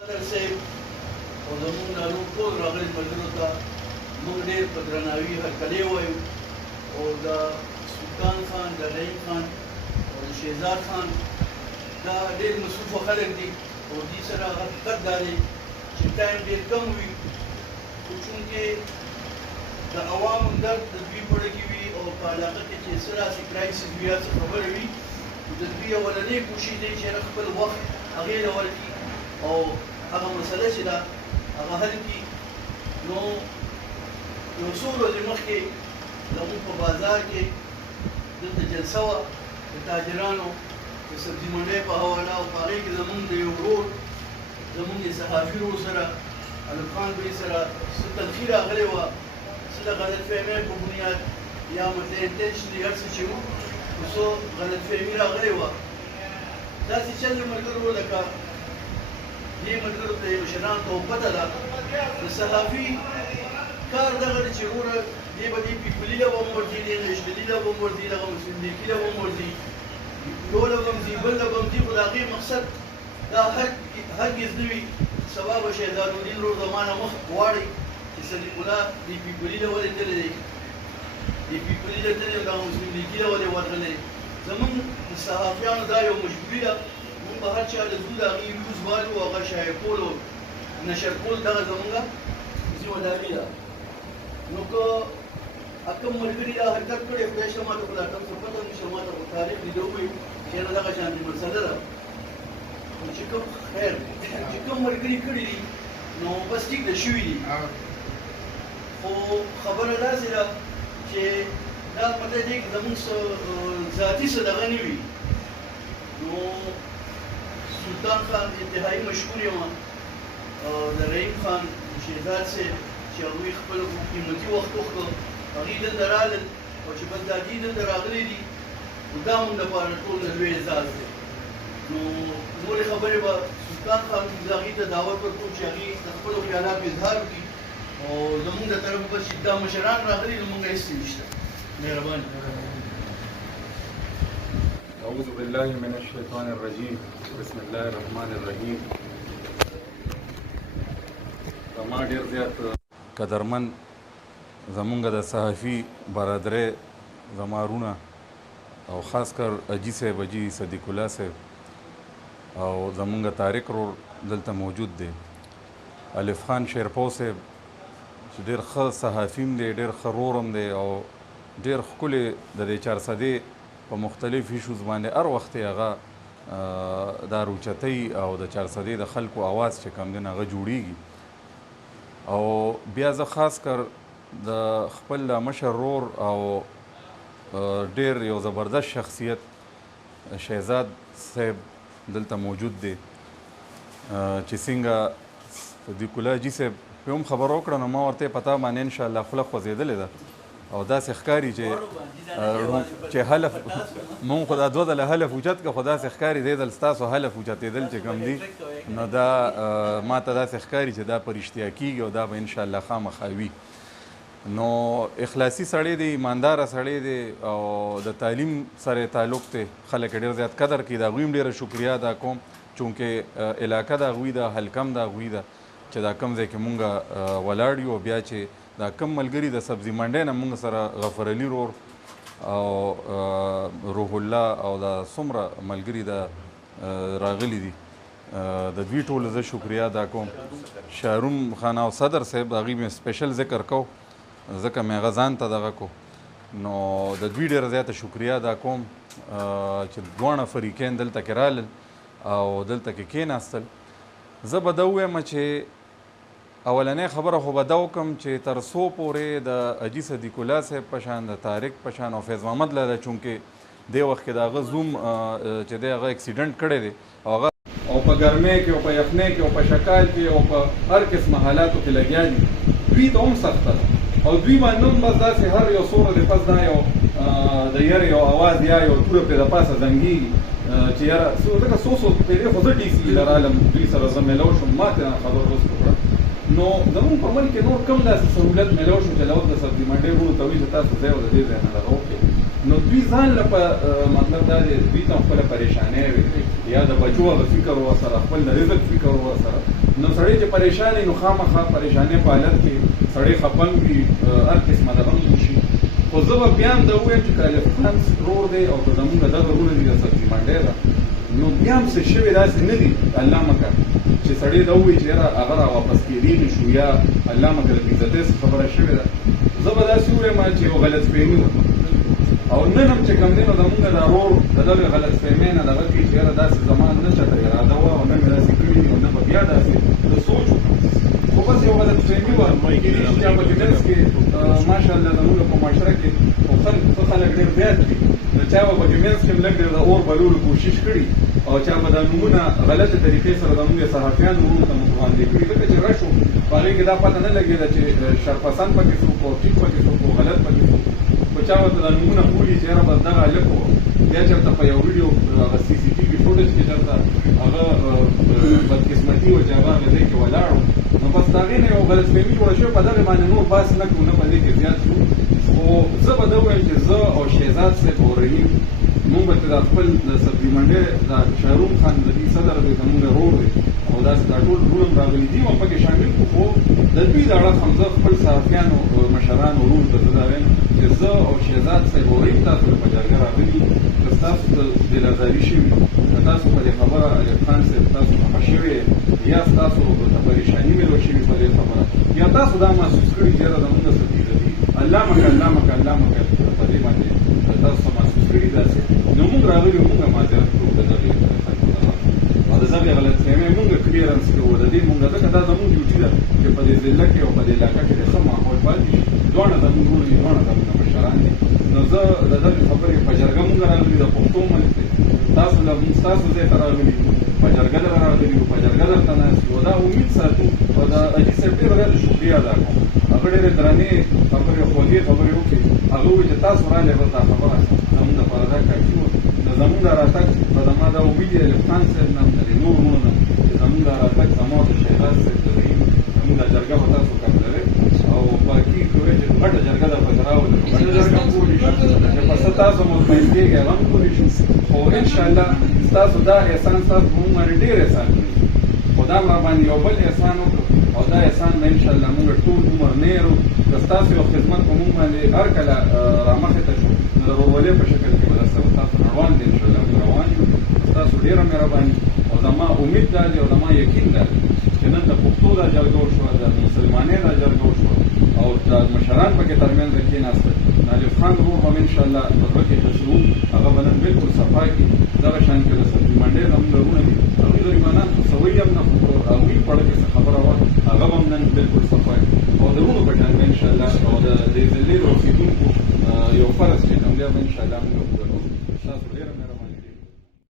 صدر صاحب او زموږ نارو ټول راغلي ملګرو ته موږ ډېر په درناوي هرکلی وایو او د سلطان خان د رحیم خان او د شهزاد خان دا ډېر مصروفه خلک دي او دې سره حقیقت دا دی چې ټایم ډېر کم وي خو چونکې د عوامو درد د دوی په اړه کې وي او په علاقه کې چې څه راسي کرایسس وي یا څه خبره وي د دوی اولنۍ کوشش دی چې خپل وخت هغې له ورکړي او هغه مسله چې ده هغه حل کړي. نو یو څو ورځې مخکې زموږ په بازار کې دلته جلسه وه د تاجرانو د سبزي منډۍ په حواله او په هغې کې زموږ د یو ورور زموږ د صحافي ورور سره الف خان بهي سره څه تلخي راغلې وه څه د غلط فهمۍ په بنیاد یا مطلب انټنشنلي هر څه چې وو خو څو غلط فهمي راغلې وه داسې چل د ملګرو لکه دې ملګرو ته یې مشرانو ته پته ده د صحافي کار دغه دی چې وروره دې به دې پیپلي له به هم ورځي دې غشتلي له به هم ورځي دغه مسلم لیکي له به هم ورځي یو له به هم ځي بل له به هم ځي خو د هغې مقصد دا هرګز نه وي سبا به شهزادالدین ورور زما نه مخ غواړي چې صدیق الله دې پیپلي له ولې تللی دی دې پیپلي له تللی دغه مسلم لیکي له ولې ورغلی زموږ د صحافیانو دا یو مجبوري ده موږ به هر چا له ځو د هغې ویوز والو هغه شایع کول او نشر کول دغه زموږه ذمهداري ده. نو که کوم ملګري دا حرکت کړی خدای شته ماته خو دا کوم څه پته نشته ماته خو تاریخ لیدو وي چې نه دغه شانتې مسله ده نو چې کوم خیر چې کوم ملګري کړي دي نو بس ټیک ده شوي دي خو خبره داسې ده چې دا مطلب دی که زموږ ذاتي څه دغه نه وي نو سلطان خان انتهایي مشهور یم د رحیم خان شهزاد صاحب چې هغوی خپل قیمتي وخت وکړ هغوی دلته رالل او چې بغدادي دلته راغلي دي نو دا موږ لپاره ټول نه لوی اعزاز دی. نو نورې خبرې به سلطان خان هغوی ته دعوت ورکړو چې هغوی د خپلو خیالاتو اظهار وکړي او زموږ د طرف به چې دا مشران راغلي نو موږ هېڅ نشته. مهرباني. اعوذ بالله من الشیطان الرجیم بسم الله الرحمن الرحیم. زما ډېر زیات قدرمن زمونږ د صحافي برادرۍ زما رونه او خاص کر اجي صاحب اجي صدیق الله صاحب او زمونږ طارق رور دلته موجود دی. الف خان شیرپو صاحب چې ډېر ښه صحافي هم دی ډېر ښه رور هم دی او ډېر ښکلې د دې چارسدې په مختلف ایشوز باندې هر وخت یې هغه دا روچتۍ او د چارسدې د خلکو اواز چې کوم دی هغه جوړیږي. او بیا زه خاص کر د خپل مشر رور او ډېر یو زبردست شخصیت شهزاد صاحب دلته موجود دی چې څنګه صدیق الله جي صاحب پرې هم خبره وکړه نو ما ورته پتا باندې انشاءالله خوله خوځېدلې ده او داسې ښکاري چې حلف مونږ خو دا دوه ځله حلف اوچت که خو داسې ښکاري دی دل ستاسو حلف اوچتېدل چې کوم دي نو دا ما ته داسې ښکاري چې دا په رښتیا کېږي او دا به انشاءالله خامخا وي. نو اخلاصي سړی دی ایمانداره سړی دی او د تعلیم سره تعلق دی خلک ډېر زیات قدر کوي د هغوی هم ډېره شکریا ادا کوم چونکې علاقه د هغوی ده حلقه هم د هغوی ده چې دا کوم ځای کې مونږ ولاړ یو او بیا چې دا کم ملګري د سبزي منډۍ نه موږ سره غفر علي رور او روح الله او دا څومره ملګري د راغلي دي د دوی ټولو زه شکریا ادا کوم. شاهروم خان او صدر صاحب د هغوی مې سپیشل ذکر کو ځکه مې هغه ځان ته دغه کو نو د دوی ډېره زیاته شکریا ادا کوم چې دواړه فریقین دلته کې رالل او دلته کې کېناستل. زه به دا ووایم چې اولنۍ خبره خو به دا وکړم چې تر څو پورې د اجي صدیق الله صاحب په شان د طارق په شان او فیض محمد لاله چونکې دې وخت کې د هغه زوم چې دی هغه اکسیډنټ کړی دی او هغه او په ګرمۍ کې او په یخنۍ کې او په شکال کې او په هر قسمه حالاتو کې لګیا دي دوی ته هم سخته ده او دوی باندې هم بس داسې هر یو څومره د پس دا یو د یاره یو اواز یا یو توره پرې د پاسه زنګېږي چې یاره ځکه څو پیرې خو زه ډي سي له رالم دوی سره زه میلاو شوم ما ترې خبر وروسته وکړه نو زموږ په ملک کې نور کوم داسې سهولت میلاو شو چې له د سبزي منډۍ ورونو ته وایي چې تاسو ځای او د دې ځای نه دغه وکړئ نو دوی ځان له مطلب دا دی دوی ته خپله پریشانۍ وي یا د بچو هغه فکر ورسره خپل د رزق فکر ورسره نو سړی چې پریشان وي نو خامخا پریشانۍ په حالت کې سړی خفن وي هر قسمه دغه وشي خو زه به بیا هم دا ووایم چې که الف خان رور دی او که زمونږ دغه رونه دي د سبزي منډۍ ده نو بیا هم څه شوي داسې نه دي الله مکه چې سړی دا ووایي چې یاره هغه را واپس کېدی نه شو یا الله مکه د بېعزتۍ څه خبره شوې ده زه به داسې ووایم چې یو غلطفهمي وه او نن هم چې کوم دی نو زمونږ دا رور د دغې غلطفهمۍ نه دغه کوي چې یاره داسې زما نه چاته اراده وه او نه مې داسې کړي دي او نه به بیا داسې زه سوچ وکړم خو بس یو غلطفهمي وه کېدای شي چا پکې منځ کې ماشاءالله زمونږ په معاشره کې ښه خلک ډېر زیات دي نو چا به پکې منځ کې هم لږ ډېر د اور بلولو کوشش کړي او چا به دا نومونه غلطه طریقې سره زمونږ صحافیانو وروڼو ته وړاندې کړي ځکه چې رش و په هغې کې دا پته نه لګېده چې شرپسند پکې څوک او ټیک پکې څوک او غلط پکې څوک خو چا ورته دا نومونه بولي چې یاره بس دغه هلک و بیا چېرته په یو ویډیو هغه سی سی ټي وي فوټیج کې چېرته هغه بدقسمتي وه چې هغه هغه ځای کې ولاړ و نو بس د هغې نه یو غلطفهمي جوړه شوې په دغې باندې نور بحث نه کړو نه په دې کې زیات شو خو زه به دا ووایم چې زه او شهزاد صاحب او رحیم مونږ به چې دا خپل د سبزي منډۍ دا شهروم خان د دې صدر دی زمونږ رور دی او داسې دا ټول ټول هم راغلي دي هم پکې شامل کړو خو د دوی د اړخ هم زه خپل صحافیانو مشرانو ورور ته زه دا وایم چې زه او شهزاد صاحب او رحیم تاسو په جرګه راغلي که ستاسو ته دلازاري شوي که تاسو په دې خبره الف خان صاحب تاسو خفه شوي یا ستاسو ته پریشاني میلو شوي په دې خبره یا تاسو دا محسوس کړي چې یاره زمونږ څه دي الله مکه الله مکه الله مکه په دې باندې تاسو محسوس کړي داسې نو مونږ راغلي مونږ معذرت کوو د دغې او د دغې غلطفهمۍ مونږ کلیرنس کوو د دې مونږ ځکه دا زمونږ ډیوټي ده چې په دې ضلع کې او په دې علاقه کې د ښه ماحول پاتې شي دواړه زمونږ وروڼه دي دواړه زمونږ مشران دي نو زه د دغې خبرې په جرګه مونږ راغلي د پښتو ملک دی تاسو ستاسو ځای ته راغلي په جرګه در راغلي یو په جرګه درته ناست یو دا امید ساتو او د حاجي صاحب ډېر زیاته شکریه ادا کوم هغه ډېرې درنې خبرې خوږې خبرې وکړې هغه وویل چې تاسو راغلې به دا خبره زمونږ دپاره دا کافي وه نو زمونږ دا راتګ به زما دا امید یې الف خان صاحب نه هم د دې نور وروڼو نه چې زمونږ دا راتګ زما او د شهزاد صاحب د رحیم زمونږ دا جرګه به تاسو قبلوئ او باقي کوئ چې غټه جرګه درپسې راولئ غټه جرګه هم کولی شو چې په څه تاسو مطمئن کېږئ هغه هم کولی شو خو انشاءالله ستاسو دا احسان ستاسو په موږ باندې ډېر احسان کړی خو دا هم راباندې یو بل احسان وکړو او دا احسان به انشاءالله موږ ټول عمر نه هېرو که ستاسو یو خدمت په موږ باندې هر کله رامخې ته شو نو د ورورولۍ په شکل کې به درسره ستاسو نه روان دي انشاءالله موږ روان یو ستاسو ډېره مهرباني او زما امید دا دی او زما یقین دا دی چې نن د پښتو دا جرګه وشوه د مسلمانۍ دا جرګه وشوه او د مشران پکې ترمنځ کېناستل الف خان ورور به انشاءالله په زړه کې تسلو هغه به نن بلکل صفا کړي دغه شان کې د سبزي منډۍ زموږ وروڼه دي هغوی غریبانان خو سوی هم نه هغوی په اړه کې څه خبره وه هغه به هم نن بلکل صفا کړي او د وروڼو په شان به انشاءالله او د دې ضلعې د اوسېدونکو یو فرض چې کوم دی به انشاءالله موږ پوره کوو ستاسو ډېره مهرباني